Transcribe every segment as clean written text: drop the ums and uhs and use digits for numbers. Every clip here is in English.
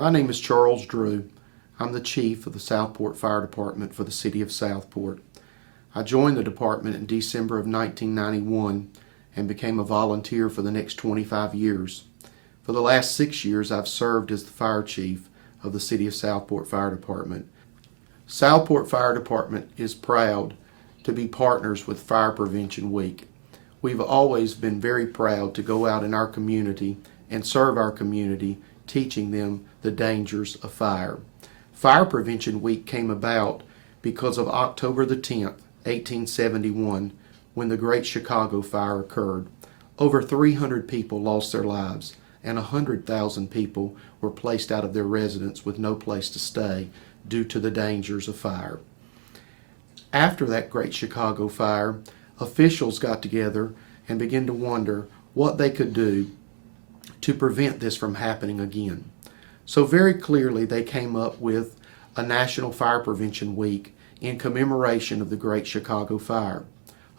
My name is Charles Drew. I'm the chief of the Southport Fire Department for the city of Southport. I joined the department in December of 1991 and became a volunteer for the next 25 years. For the last 6 years, I've served as the fire chief of the city of Southport Fire Department. Southport Fire Department is proud to be partners with Fire Prevention Week. We've always been very proud to go out in our community and serve our community, teaching them the dangers of fire. Fire Prevention Week came about because of October the 10th, 1871, when the Great Chicago Fire occurred. Over 300 people lost their lives, and 100,000 people were placed out of their residence with no place to stay due to the dangers of fire. After that Great Chicago Fire, officials got together and began to wonder what they could do to prevent this from happening again. So very clearly they came up with a National Fire Prevention Week in commemoration of the Great Chicago Fire.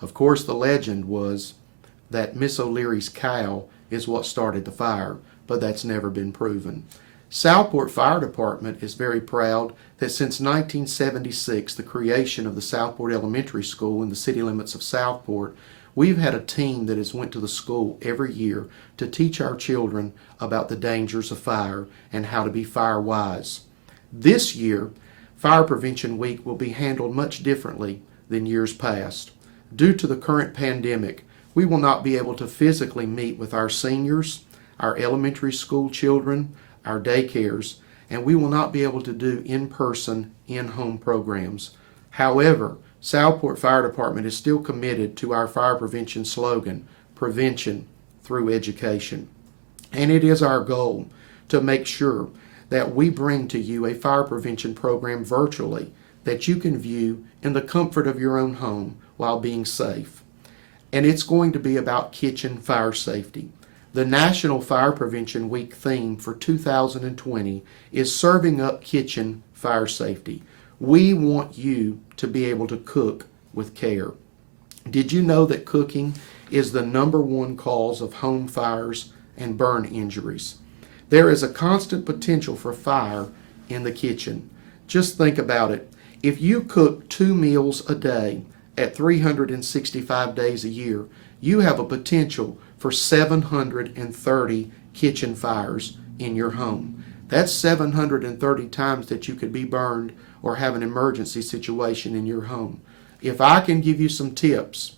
Of course, the legend was that Miss O'Leary's cow is what started the fire, but that's never been proven. Southport Fire Department is very proud that since 1976, the creation of the Southport Elementary School in the city limits of Southport, we've had a team that has went to the school every year to teach our children about the dangers of fire and how to be fire wise. This year, Fire Prevention Week will be handled much differently than years past. Due to the current pandemic, we will not be able to physically meet with our seniors, our elementary school children, our daycares, and we will not be able to do in-person, in-home programs. However, Southport Fire Department is still committed to our fire prevention slogan, prevention through education. And it is our goal to make sure that we bring to you a fire prevention program virtually that you can view in the comfort of your own home while being safe. And it's going to be about kitchen fire safety. The National Fire Prevention Week theme for 2020 is Serving Up Kitchen Fire Safety. We want you to be able to cook with care. Did you know that cooking is the #1 cause of home fires and burn injuries? There is a constant potential for fire in the kitchen. Just think about it. If you cook 2 meals a day at 365 days a year, you have a potential for 730 kitchen fires in your home. That's 730 times that you could be burned or have an emergency situation in your home. If I can give you some tips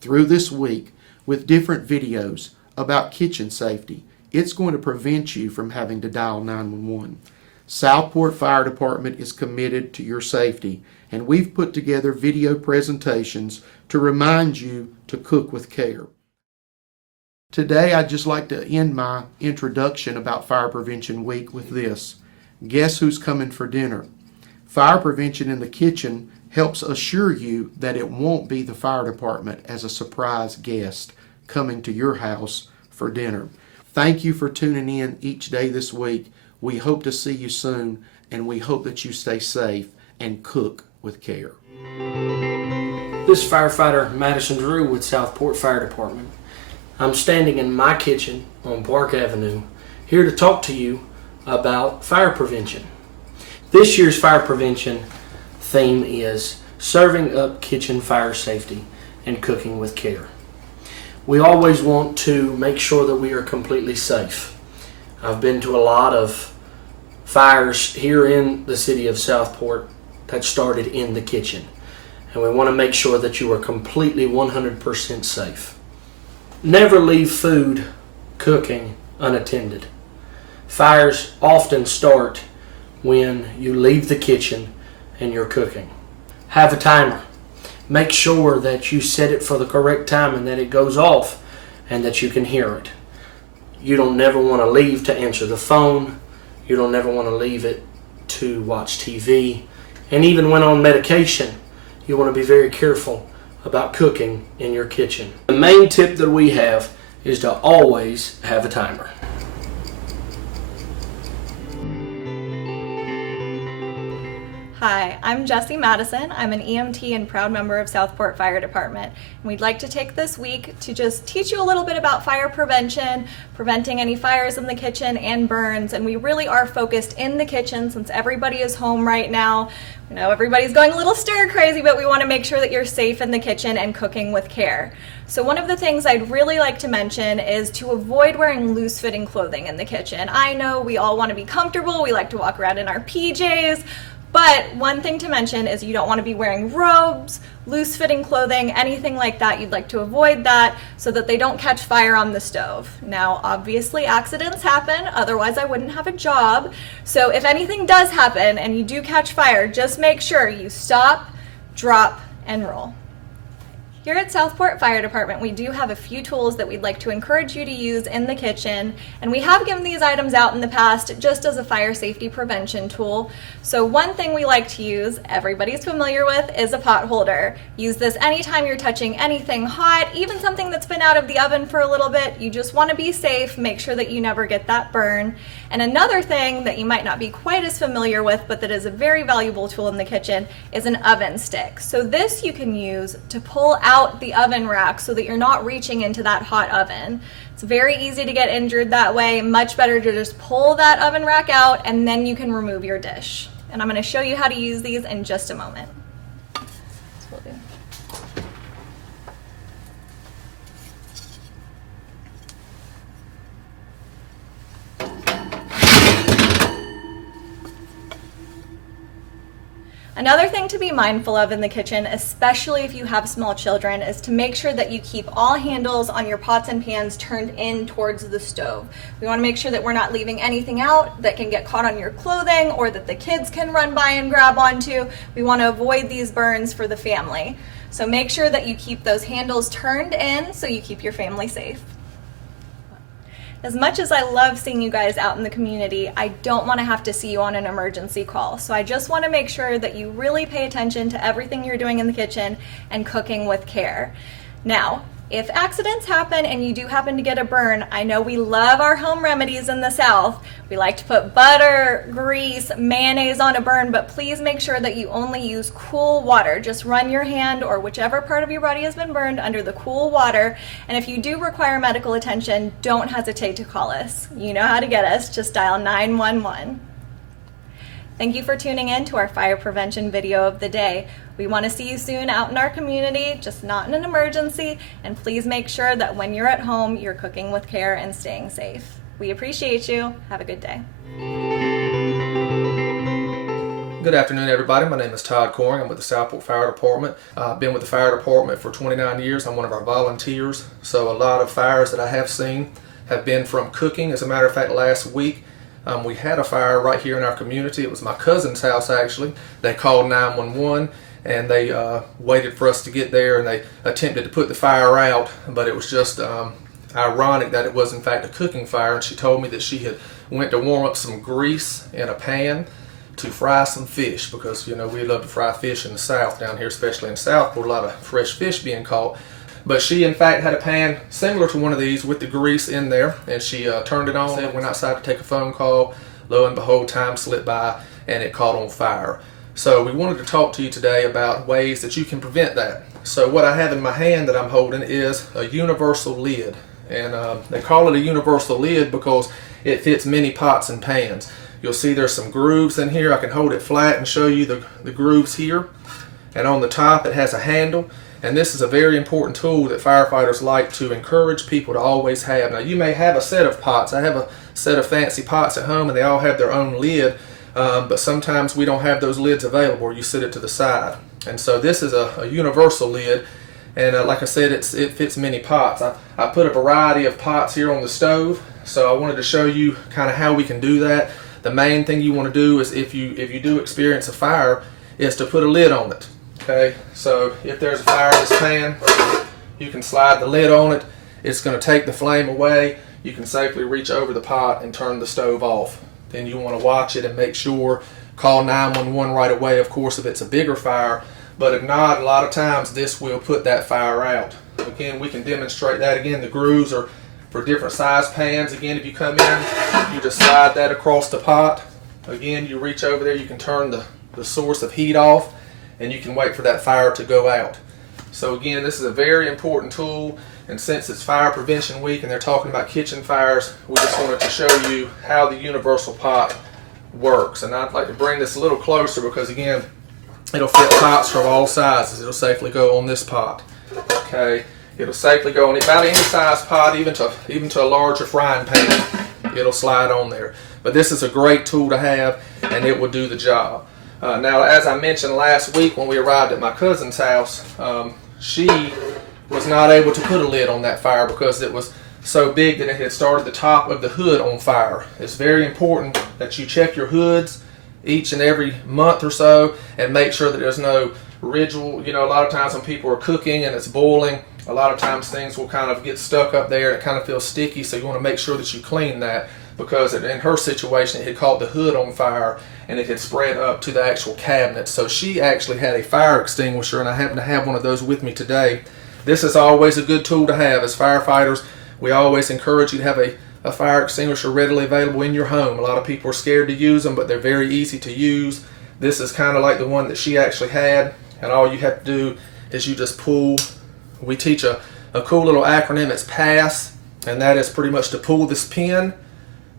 through this week with different videos about kitchen safety, it's going to prevent you from having to dial 911. Southport Fire Department is committed to your safety, and we've put together video presentations to remind you to cook with care. Today, I'd just like to end my introduction about Fire Prevention Week with this. Guess who's coming for dinner? Fire prevention in the kitchen helps assure you that it won't be the fire department as a surprise guest coming to your house for dinner. Thank you for tuning in each day this week. We hope to see you soon, and we hope that you stay safe and cook with care. This is firefighter Madison Drew with Southport Fire Department. I'm standing in my kitchen on Park Avenue, here to talk to you about fire prevention. This year's fire prevention theme is Serving Up Kitchen Fire Safety and Cooking with Care. We always want to make sure that we are completely safe. I've been to a lot of fires here in the city of Southport that started in the kitchen, and we want to make sure that you are completely 100% safe. Never leave food cooking unattended. Fires often start when you leave the kitchen and you're cooking. Have a timer. Make sure that you set it for the correct time and that it goes off and that you can hear it. You don't never want to leave to answer the phone. You don't never want to leave it to watch TV. And even when on medication, you want to be very careful about cooking in your kitchen. The main tip that we have is to always have a timer. Hi, I'm Jessie Madison. I'm an EMT and proud member of Southport Fire Department. And we'd like to take this week to just teach you a little bit about fire prevention, preventing any fires in the kitchen and burns. And we really are focused in the kitchen since everybody is home right now. You know, everybody's going a little stir crazy, but we want to make sure that you're safe in the kitchen and cooking with care. So one of the things I'd really like to mention is to avoid wearing loose-fitting clothing in the kitchen. I know we all want to be comfortable. We like to walk around in our PJs. But one thing to mention is you don't want to be wearing robes, loose-fitting clothing, anything like that. You'd like to avoid that so that they don't catch fire on the stove. Now, obviously accidents happen, otherwise I wouldn't have a job. So if anything does happen and you do catch fire, just make sure you stop, drop, and roll. Here at Southport Fire Department, we do have a few tools that we'd like to encourage you to use in the kitchen, and we have given these items out in the past just as a fire safety prevention tool. So one thing we like to use, everybody's familiar with, is a pot holder. Use this anytime you're touching anything hot, even something that's been out of the oven for a little bit. You just want to be safe, make sure that you never get that burn. And another thing that you might not be quite as familiar with, but that is a very valuable tool in the kitchen, is an oven stick. So this you can use to pull out the oven rack so that you're not reaching into that hot oven. It's very easy to get injured that way. Much better to just pull that oven rack out and then you can remove your dish. And I'm going to show you how to use these in just a moment. Another thing to be mindful of in the kitchen, especially if you have small children, is to make sure that you keep all handles on your pots and pans turned in towards the stove. We want to make sure that we're not leaving anything out that can get caught on your clothing or that the kids can run by and grab onto. We want to avoid these burns for the family. So make sure that you keep those handles turned in so you keep your family safe. As much as I love seeing you guys out in the community, I don't want to have to see you on an emergency call. So I just want to make sure that you really pay attention to everything you're doing in the kitchen and cooking with care. Now, if accidents happen and you do happen to get a burn, I know we love our home remedies in the South. We like to put butter, grease, mayonnaise on a burn, but please make sure that you only use cool water. Just run your hand or whichever part of your body has been burned under the cool water. And if you do require medical attention, don't hesitate to call us. You know how to get us. Just dial 911. Thank you for tuning in to our fire prevention video of the day. We want to see you soon out in our community, just not in an emergency, and please make sure that when you're at home, you're cooking with care and staying safe. We appreciate you. Have a good day. Good afternoon, everybody. My name is Todd Coring. I'm with the Southport Fire Department. I've been with the fire department for 29 years. I'm one of our volunteers, so a lot of fires that I have seen have been from cooking. As a matter of fact, last week, we had a fire right here in our community. It was my cousin's house, actually. They called 911 and they waited for us to get there, and they attempted to put the fire out, but it was just ironic that it was in fact a cooking fire. And she told me that she had went to warm up some grease in a pan to fry some fish, because you know we love to fry fish in the South down here, especially in Southport, a lot of fresh fish being caught. But she in fact had a pan similar to one of these with the grease in there, and she turned it on and went outside to take a phone call. Lo and behold, time slipped by and it caught on fire. So we wanted to talk to you today about ways that you can prevent that. So what I have in my hand that I'm holding is a universal lid, and they call it a universal lid because it fits many pots and pans. You'll see there's some grooves in here. I can hold it flat and show you the grooves here, and on the top it has a handle. And this is a very important tool that firefighters like to encourage people to always have. Now you may have a set of pots. I have a set of fancy pots at home and they all have their own lid, but sometimes we don't have those lids available, or you sit it to the side. And so this is a universal lid, and like I said, it fits many pots. I put a variety of pots here on the stove, so I wanted to show you kind of how we can do that. The main thing you want to do is if you do experience a fire is to put a lid on it. Okay, so if there's a fire in this pan, you can slide the lid on it. It's going to take the flame away. You can safely reach over the pot and turn the stove off. Then you want to watch it and make sure, call 911 right away, of course, if it's a bigger fire. But if not, a lot of times this will put that fire out. Again, we can demonstrate that. Again, the grooves are for different size pans. Again, if you come in, you just slide that across the pot. Again, you reach over there, you can turn the the source of heat off, and you can wait for that fire to go out. So again, this is a very important tool, and since it's Fire Prevention Week and they're talking about kitchen fires, we just wanted to show you how the universal pot works. And I'd like to bring this a little closer because again, it'll fit pots from all sizes. It'll safely go on this pot. Okay, it'll safely go on about any size pot, even to a larger frying pan. It'll slide on there. But this is a great tool to have, and it will do the job. Now, as I mentioned last week when we arrived at my cousin's house, she was not able to put a lid on that fire because it was so big that it had started the top of the hood on fire. It's very important that you check your hoods each and every month or so and make sure that there's no residual. You know, a lot of times when people are cooking and it's boiling, a lot of times things will kind of get stuck up there and it kind of feels sticky, so you want to make sure that you clean that, because in her situation it had caught the hood on fire and it had spread up to the actual cabinet. So she actually had a fire extinguisher, and I happen to have one of those with me today. This is always a good tool to have. As firefighters, we always encourage you to have a fire extinguisher readily available in your home. A lot of people are scared to use them, but they're very easy to use. This is kind of like the one that she actually had, and all you have to do is you just pull. We teach a cool little acronym. It's PASS, and that is pretty much to pull this pin,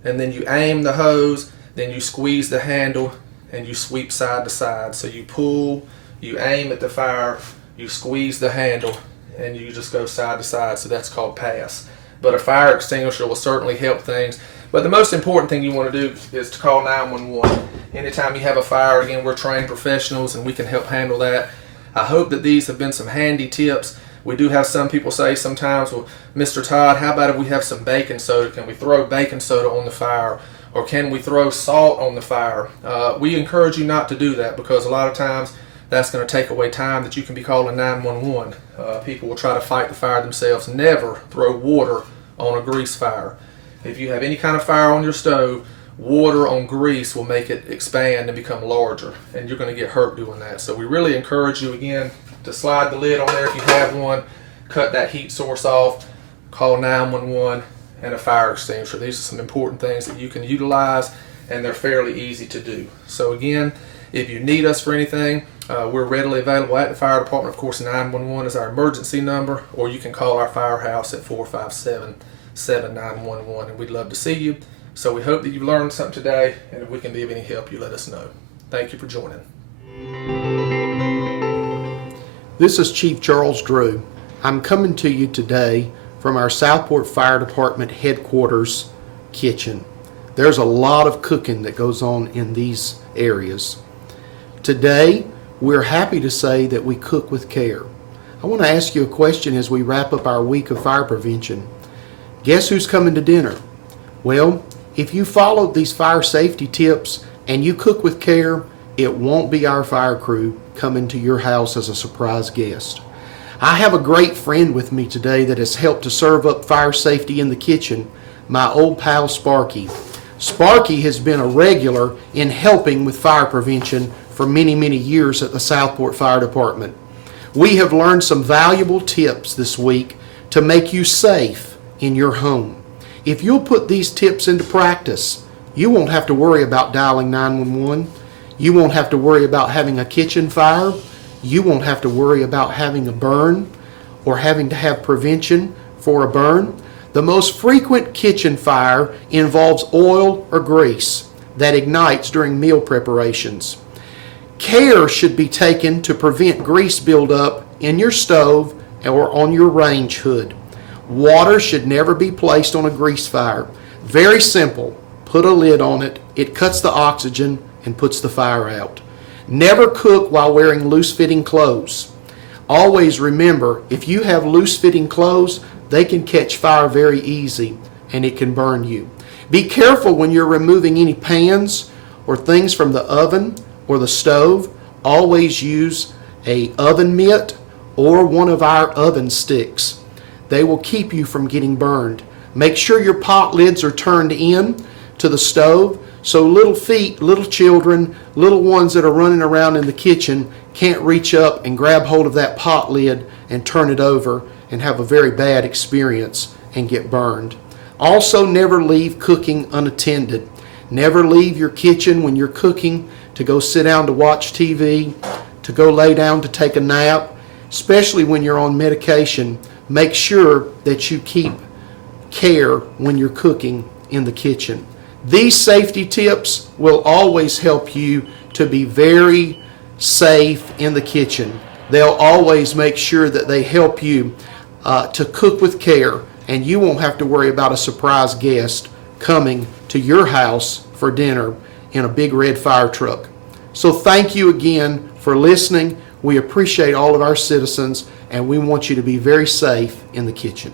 and then you aim the hose, then you squeeze the handle, and you sweep side to side. So you pull, you aim at the fire, you squeeze the handle, and you just go side to side. So that's called PASS. But a fire extinguisher will certainly help things. But the most important thing you want to do is to call 911. Anytime you have a fire, again, we're trained professionals and we can help handle that. I hope that these have been some handy tips. We do have some people say sometimes, well, Mr. Todd, how about if we have some baking soda? Can we throw baking soda on the fire? Or can we throw salt on the fire? We encourage you not to do that, because a lot of times that's going to take away time that you can be calling 911. People will try to fight the fire themselves. Never throw water on a grease fire. If you have any kind of fire on your stove, water on grease will make it expand and become larger, and you're going to get hurt doing that. So we really encourage you, again, to slide the lid on there if you have one, cut that heat source off, call 911, and a fire extinguisher. These are some important things that you can utilize, and they're fairly easy to do. So again, if you need us for anything, we're readily available at the fire department. Of course, 911 is our emergency number, or you can call our firehouse at 457-7911, and we'd love to see you. So we hope that you've learned something today, and if we can be of any help, you let us know. Thank you for joining. This is Chief Charles Drew. I'm coming to you today from our Southport Fire Department headquarters kitchen. There's a lot of cooking that goes on in these areas. Today, we're happy to say that we cook with care. I want to ask you a question as we wrap up our week of fire prevention. Guess who's coming to dinner? Well, if you followed these fire safety tips and you cook with care, it won't be our fire crew coming to your house as a surprise guest. I have a great friend with me today that has helped to serve up fire safety in the kitchen, my old pal Sparky. Sparky has been a regular in helping with fire prevention for many, many years at the Southport Fire Department. We have learned some valuable tips this week to make you safe in your home. If you'll put these tips into practice, you won't have to worry about dialing 911. You won't have to worry about having a kitchen fire. You won't have to worry about having a burn or having to have prevention for a burn. The most frequent kitchen fire involves oil or grease that ignites during meal preparations. Care should be taken to prevent grease buildup in your stove or on your range hood. Water should never be placed on a grease fire. Very simple. Put a lid on it. It cuts the oxygen and puts the fire out. Never cook while wearing loose-fitting clothes. Always remember, if you have loose-fitting clothes, they can catch fire very easy and it can burn you. Be careful when you're removing any pans or things from the oven or the stove. Always use an oven mitt or one of our oven sticks. They will keep you from getting burned. Make sure your pot lids are turned in to the stove so little feet, little children, little ones that are running around in the kitchen can't reach up and grab hold of that pot lid and turn it over and have a very bad experience and get burned. Also, never leave cooking unattended. Never leave your kitchen when you're cooking to go sit down to watch TV, to go lay down to take a nap, especially when you're on medication. Make sure that you keep care when you're cooking in the kitchen. These safety tips will always help you to be very safe in the kitchen. They'll always make sure that they help you to cook with care, and you won't have to worry about a surprise guest coming to your house for dinner in a big red fire truck. So thank you again for listening. We appreciate all of our citizens, and we want you to be very safe in the kitchen.